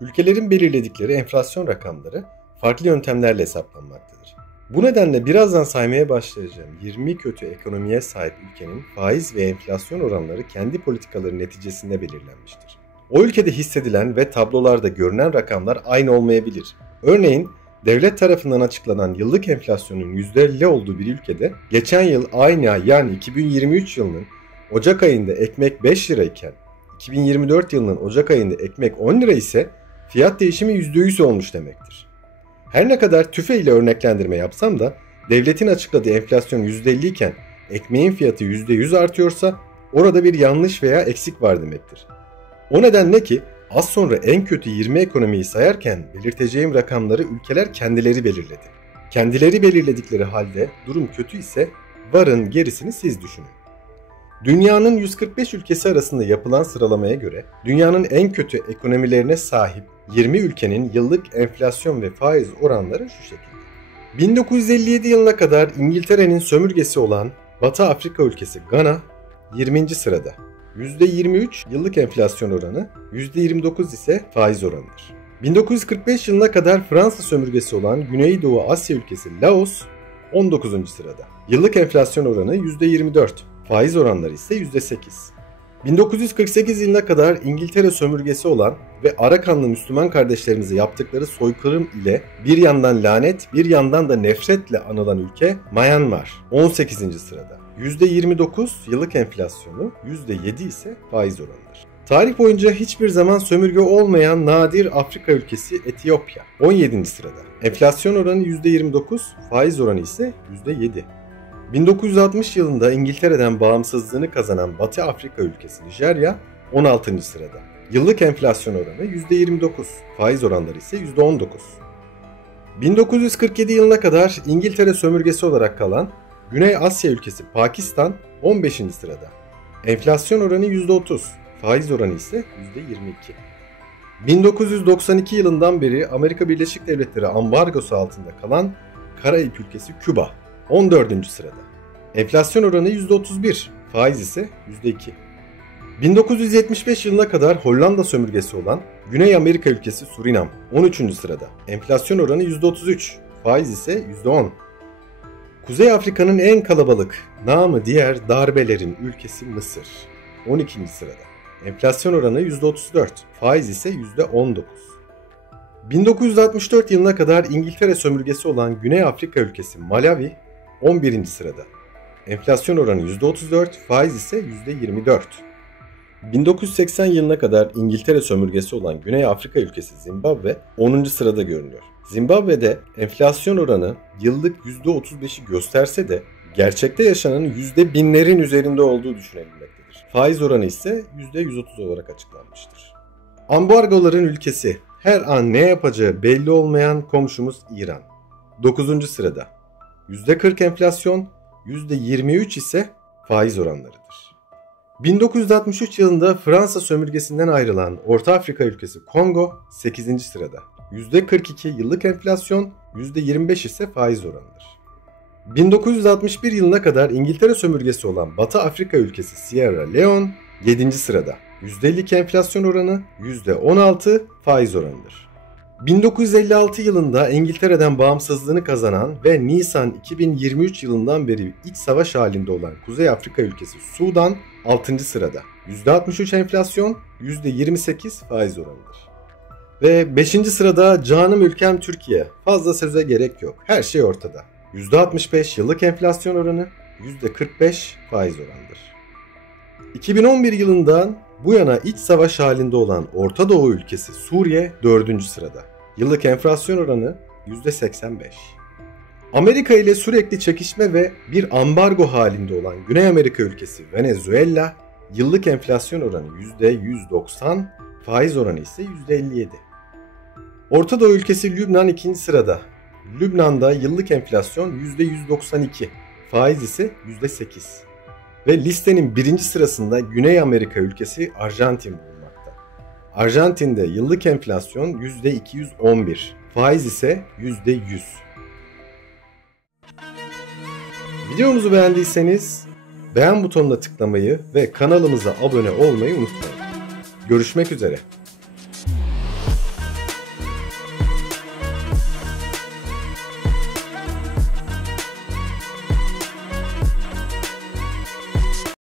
Ülkelerin belirledikleri enflasyon rakamları farklı yöntemlerle hesaplanmaktadır. Bu nedenle birazdan saymaya başlayacağım 20 kötü ekonomiye sahip ülkenin faiz ve enflasyon oranları kendi politikaları neticesinde belirlenmiştir. O ülkede hissedilen ve tablolarda görünen rakamlar aynı olmayabilir. Örneğin devlet tarafından açıklanan yıllık enflasyonun %50 olduğu bir ülkede geçen yıl aynı ay yani 2023 yılının Ocak ayında ekmek 5 lirayken 2024 yılının Ocak ayında ekmek 10 lira ise fiyat değişimi %100 olmuş demektir. Her ne kadar tüfe ile örneklendirme yapsam da devletin açıkladığı enflasyon %50 iken ekmeğin fiyatı %100 artıyorsa orada bir yanlış veya eksik var demektir. O nedenle ki az sonra en kötü 20 ekonomiyi sayarken belirteceğim rakamları ülkeler kendileri belirledi. Kendileri belirledikleri halde durum kötü ise varın gerisini siz düşünün. Dünyanın 145 ülkesi arasında yapılan sıralamaya göre dünyanın en kötü ekonomilerine sahip 20 ülkenin yıllık enflasyon ve faiz oranları şu şekilde. 1957 yılına kadar İngiltere'nin sömürgesi olan Batı Afrika ülkesi Gana 20. sırada. %23 yıllık enflasyon oranı, %29 ise faiz oranıdır. 1945 yılına kadar Fransa sömürgesi olan Güneydoğu Asya ülkesi Laos 19. sırada. Yıllık enflasyon oranı %24, faiz oranları ise %8. 1948 yılına kadar İngiltere sömürgesi olan ve Arakanlı Müslüman kardeşlerimize yaptıkları soykırım ile bir yandan lanet, bir yandan da nefretle anılan ülke Myanmar 18. sırada. %29 yıllık enflasyonu, %7 ise faiz oranıdır. Tarih boyunca hiçbir zaman sömürge olmayan nadir Afrika ülkesi Etiyopya 17. sırada. Enflasyon oranı %29, faiz oranı ise %7. 1960 yılında İngiltere'den bağımsızlığını kazanan Batı Afrika ülkesi Nijerya 16. sırada. Yıllık enflasyon oranı %29, faiz oranları ise %19. 1947 yılına kadar İngiltere sömürgesi olarak kalan Güney Asya ülkesi Pakistan 15. sırada. Enflasyon oranı %30, faiz oranı ise %22. 1992 yılından beri Amerika Birleşik Devletleri ambargosu altında kalan Karayip ülkesi Küba 14. sırada. Enflasyon oranı %31, faiz ise %2. 1975 yılına kadar Hollanda sömürgesi olan Güney Amerika ülkesi Surinam 13. sırada. Enflasyon oranı %33, faiz ise %10. Kuzey Afrika'nın en kalabalık, namı diğer darbelerin ülkesi Mısır 12. sırada. Enflasyon oranı %34, faiz ise %19. 1964 yılına kadar İngiltere sömürgesi olan Güney Afrika ülkesi Malawi 11. sırada. Enflasyon oranı %34, faiz ise %24. 1980 yılına kadar İngiltere sömürgesi olan Güney Afrika ülkesi Zimbabwe 10. sırada görünüyor. Zimbabwe'de enflasyon oranı yıllık %35'i gösterse de gerçekte yaşananın %1000'lerin üzerinde olduğu düşünülmektedir. Faiz oranı ise %130 olarak açıklanmıştır. Ambargoların ülkesi, her an ne yapacağı belli olmayan komşumuz İran 9. sırada. %40 enflasyon, %23 ise faiz oranlarıdır. 1963 yılında Fransa sömürgesinden ayrılan Orta Afrika ülkesi Kongo 8. sırada. %42 yıllık enflasyon, %25 ise faiz oranıdır. 1961 yılına kadar İngiltere sömürgesi olan Batı Afrika ülkesi Sierra Leone 7. sırada. %52 enflasyon oranı, %16 faiz oranıdır. 1956 yılında İngiltere'den bağımsızlığını kazanan ve Nisan 2023 yılından beri iç savaş halinde olan Kuzey Afrika ülkesi Sudan 6. sırada. %63 enflasyon, %28 faiz oranıdır. Ve 5. sırada canım ülkem Türkiye. Fazla söze gerek yok. Her şey ortada. %65 yıllık enflasyon oranı, %45 faiz oranıdır. 2011 yılından bu yana iç savaş halinde olan Orta Doğu ülkesi Suriye 4. sırada. Yıllık enflasyon oranı %85. Amerika ile sürekli çekişme ve bir ambargo halinde olan Güney Amerika ülkesi Venezuela yıllık enflasyon oranı %190, faiz oranı ise %57. Orta Doğu ülkesi Lübnan 2. sırada. Lübnan'da yıllık enflasyon %192, faiz ise %8. Ve listenin 1. sırasında Güney Amerika ülkesi Arjantin bulunmakta. Arjantin'de yıllık enflasyon %211, faiz ise %100. Videomuzu beğendiyseniz beğen butonuna tıklamayı ve kanalımıza abone olmayı unutmayın. Görüşmek üzere.